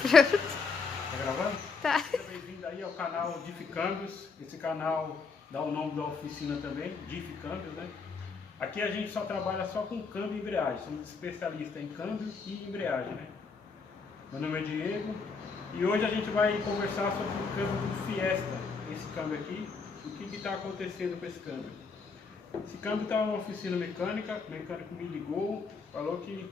Pronto. Tá gravando? Tá. Seja bem-vindo aí ao canal DIF Câmbios. Esse canal dá o nome da oficina também, DIF Câmbios, né? Aqui a gente só trabalha só com câmbio e embreagem. Somos especialistas em câmbio e embreagem, né? Meu nome é Diego e hoje a gente vai conversar sobre o câmbio do Fiesta. Esse câmbio aqui, o que está acontecendo com esse câmbio. Esse câmbio está numa oficina mecânica, o mecânico me ligou, falou que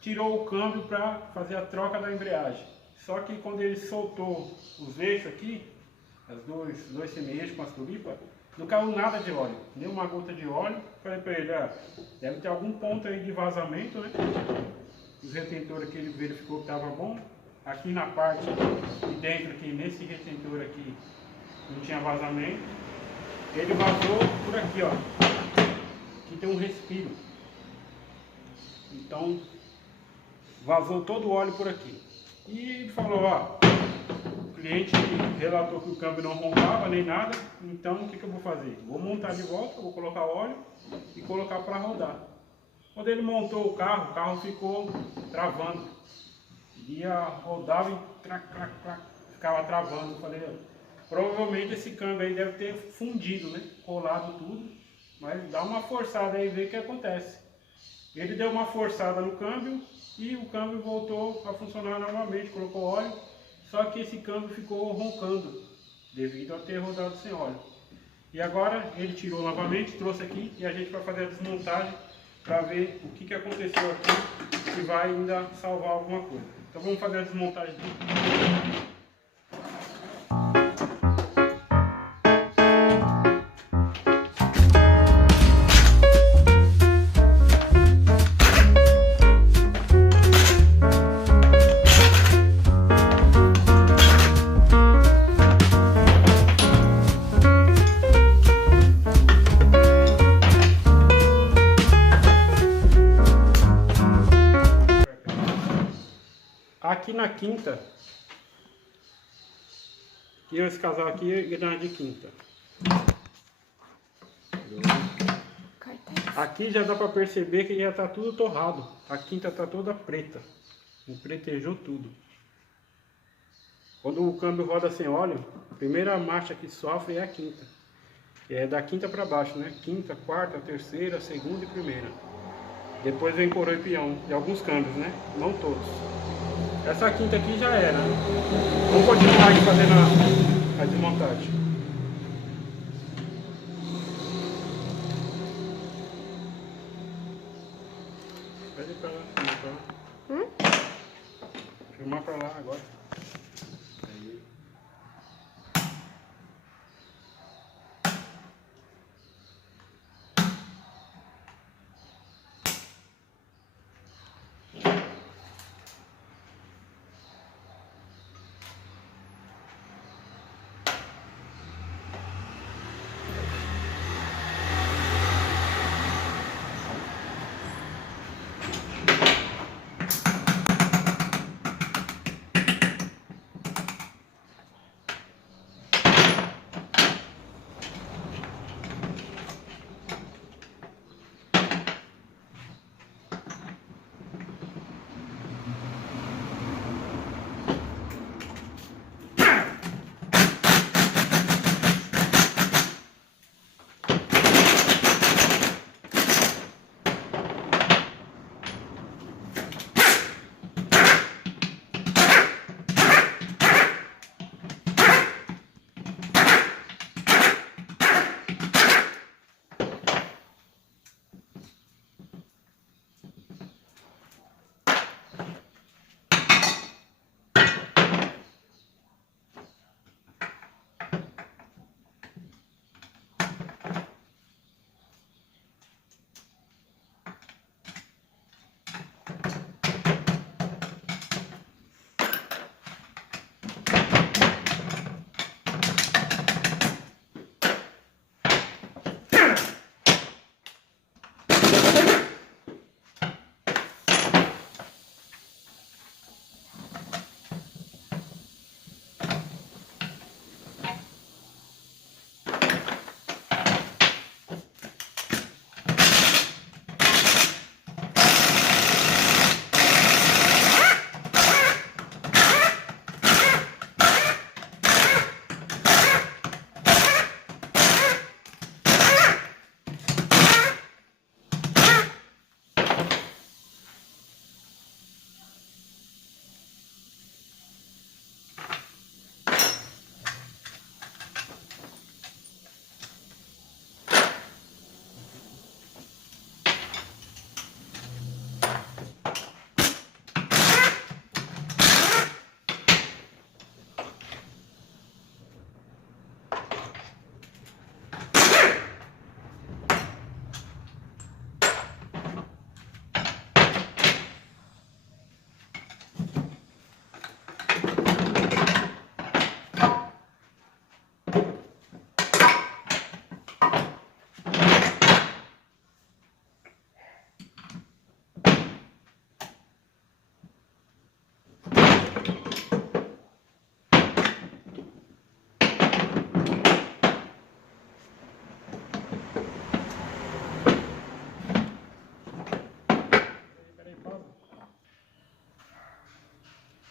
tirou o câmbio para fazer a troca da embreagem. Só que quando ele soltou os eixos aqui, os dois semi-eixos com as tulipas, não caiu nada de óleo, nem uma gota de óleo. Falei para ele, deve ter algum ponto aí de vazamento, né? Os retentores que ele verificou que estava bom. Aqui na parte de dentro, aqui, nesse retentor aqui, não tinha vazamento. Ele vazou por aqui, ó. Aqui tem um respiro. Então, vazou todo o óleo por aqui. E ele falou, o cliente relatou que o câmbio não roncava nem nada, então o que eu vou fazer? Vou montar de volta, vou colocar óleo e colocar para rodar. Quando ele montou o carro ficou travando. Ia rodava e ficava travando. Eu falei, provavelmente esse câmbio aí deve ter fundido, né? Colado tudo, mas dá uma forçada aí e vê o que acontece. Ele deu uma forçada no câmbio e o câmbio voltou a funcionar normalmente, colocou óleo, só que esse câmbio ficou roncando, devido a ter rodado sem óleo. E agora ele tirou novamente, trouxe aqui e a gente vai fazer a desmontagem para ver o que aconteceu aqui, se vai ainda salvar alguma coisa. Então vamos fazer a desmontagem aqui. Aqui na quinta, esse casal aqui ia dar de quinta. Aqui já dá para perceber que já está tudo torrado. A quinta está toda preta, empretejou tudo. Quando o câmbio roda sem óleo, a primeira marcha que sofre é a quinta. Que é da quinta para baixo, né? Quinta, quarta, terceira, segunda e primeira. Depois vem coroa e peão, de alguns câmbios, né? Não todos. Essa quinta aqui já era. Vamos continuar aqui fazendo a desmontagem. Pede pra lá, filmar pra lá. Filmar pra lá agora. Aí.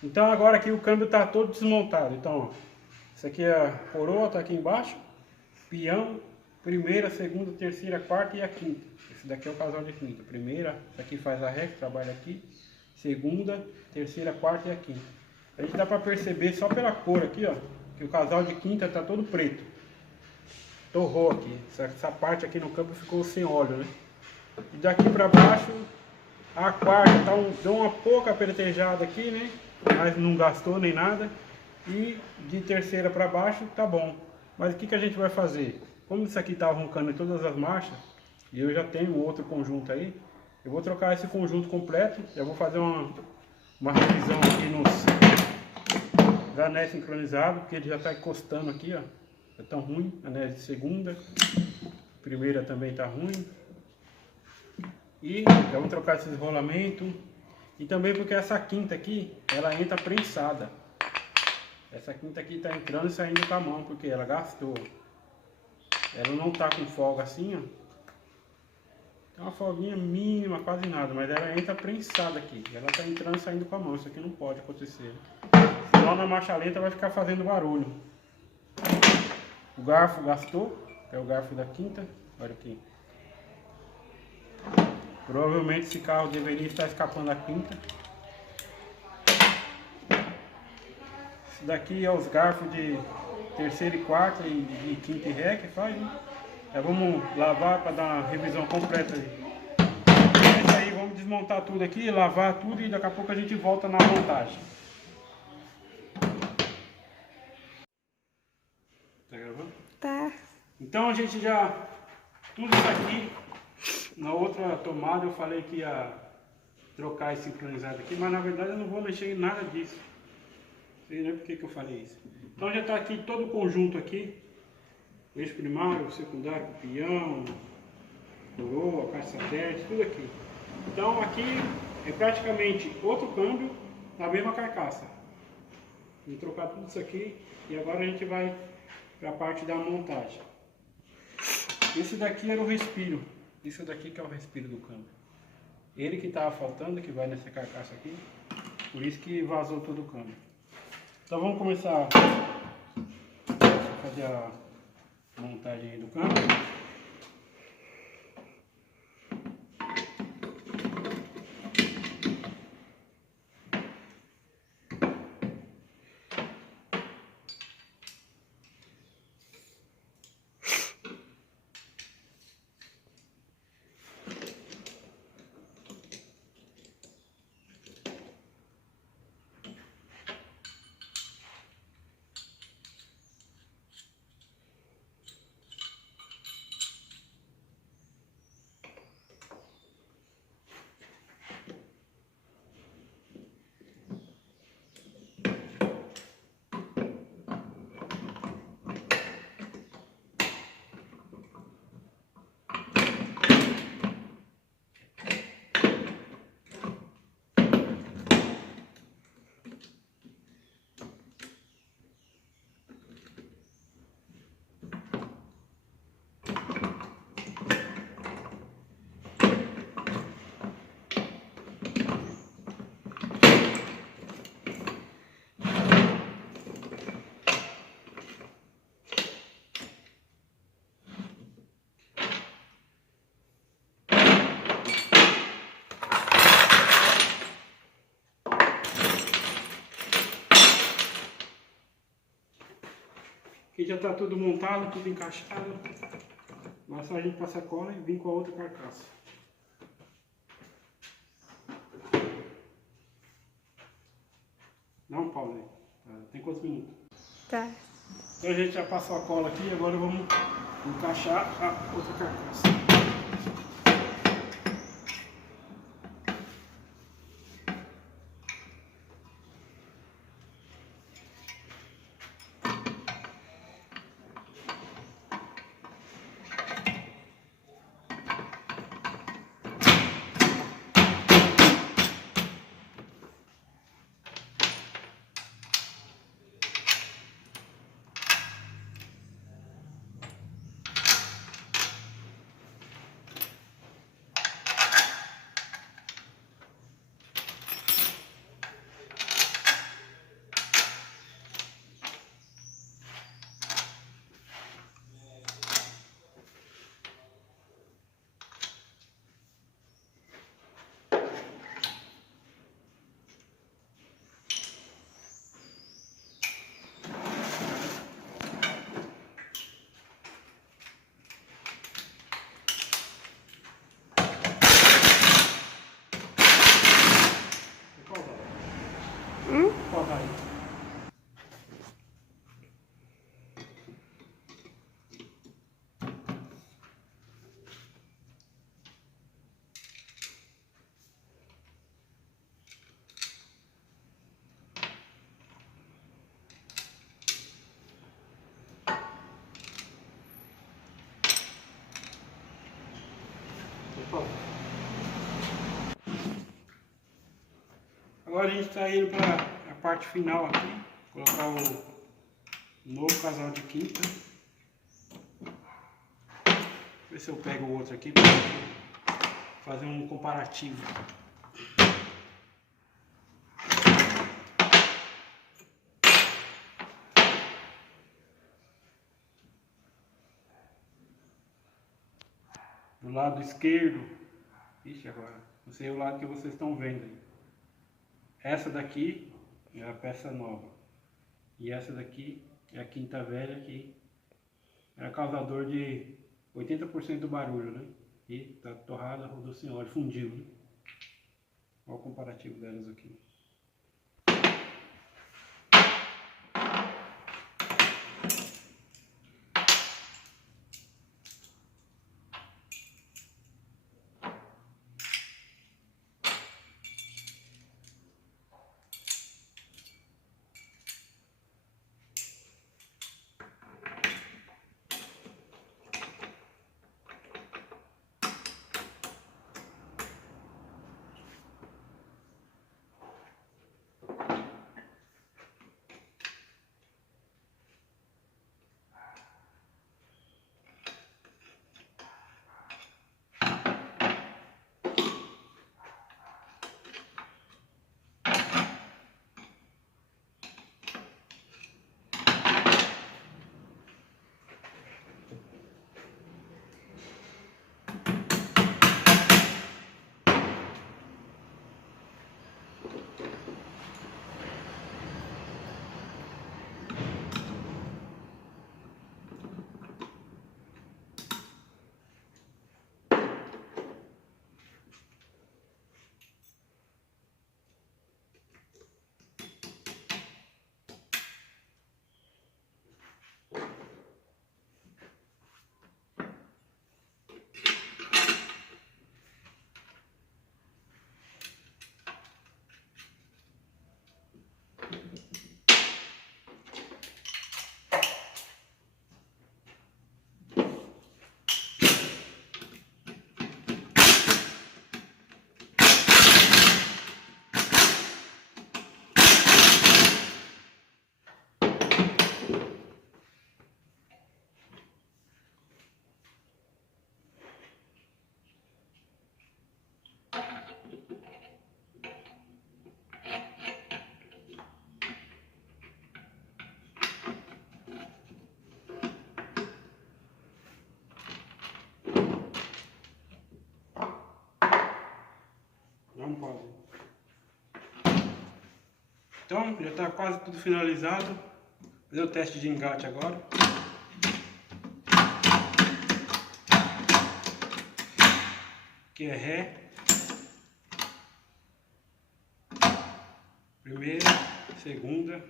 Então agora aqui o câmbio está todo desmontado. Então, ó, isso aqui é a coroa, está aqui embaixo. Peão, primeira, segunda, terceira, quarta e a quinta. Esse daqui é o casal de quinta. Primeira, esse aqui faz a ré, que trabalha aqui. Segunda, terceira, quarta e a quinta. A gente dá para perceber só pela cor aqui, ó, que o casal de quinta está todo preto. Torrou aqui. Essa parte aqui no câmbio ficou sem óleo, né? E daqui para baixo, a quarta deu uma pouca pretejada aqui, né? Mas não gastou nem nada. E de terceira para baixo tá bom. Mas o que a gente vai fazer? Como isso aqui tá roncando em todas as marchas, e eu já tenho outro conjunto aí, eu vou trocar esse conjunto completo. Eu vou fazer uma revisão aqui nos anéis sincronizados, porque ele já está encostando aqui, ó. É tão ruim, anéis de segunda, primeira também tá ruim. E já vou trocar esses rolamentos. E também porque essa quinta aqui, ela entra prensada. Essa quinta aqui tá entrando e saindo com a mão, porque ela gastou. Ela não tá com folga assim, ó. Tem uma folguinha mínima, quase nada, mas ela entra prensada aqui. Ela tá entrando e saindo com a mão. Isso aqui não pode acontecer. Senão na marcha lenta vai ficar fazendo barulho. O garfo gastou, é o garfo da quinta. Olha aqui. Provavelmente esse carro deveria estar escapando a quinta. Esse daqui é os garfos de terceira e quarta e de quinta e ré que faz, né? Vamos lavar para dar uma revisão completa aí. É isso aí, vamos desmontar tudo aqui, lavar tudo e daqui a pouco a gente volta na montagem. Tá gravando? Tá. Então a gente já... Tudo isso aqui, na outra tomada eu falei que ia trocar esse sincronizado aqui, mas na verdade eu não vou mexer em nada disso. Não sei nem por que eu falei isso. Então já está aqui todo o conjunto aqui. Eixo primário, secundário, peão, coroa, caixa satélite, tudo aqui. Então aqui é praticamente outro câmbio na mesma carcaça. Vou trocar tudo isso aqui e agora a gente vai para a parte da montagem. Esse daqui era o respiro. Isso daqui que é o respiro do câmbio. Ele que estava faltando, que vai nessa carcaça aqui. Por isso que vazou todo o câmbio. Então vamos começar a fazer a montagem do câmbio. Aqui já está tudo montado, tudo encaixado. Agora é só a gente passar a cola e vir com a outra carcaça. Dá um pause aí. Tem quantos minutos? Tá. Então a gente já passou a cola aqui, agora vamos encaixar a outra carcaça. soldar aí. Agora a gente está indo para a parte final aqui, colocar o novo casal de quinta. Ver se eu pego o outro aqui para fazer um comparativo. Do lado esquerdo, ixi, agora, não sei o lado que vocês estão vendo aí. Essa daqui é a peça nova. E essa daqui é a quinta velha, que é causador de 80% do barulho, né? E tá torrada, rodou sem óleo, fundiu, né? Olha o comparativo delas aqui. Vamos pausa. Então, já está quase tudo finalizado. Vou fazer o teste de engate agora. Aqui é Ré. Primeira, segunda,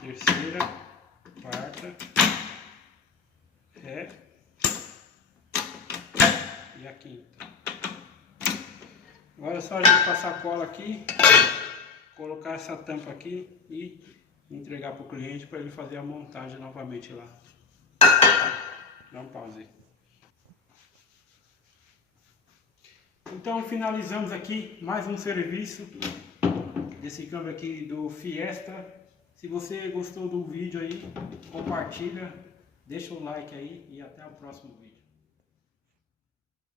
terceira, quarta, Ré e a quinta. Agora é só a gente passar a cola aqui, colocar essa tampa aqui e entregar para o cliente para ele fazer a montagem novamente lá. Dá um pause aí. Então finalizamos aqui mais um serviço desse câmbio aqui do Fiesta. Se você gostou do vídeo aí, compartilha, deixa o like aí e até o próximo vídeo.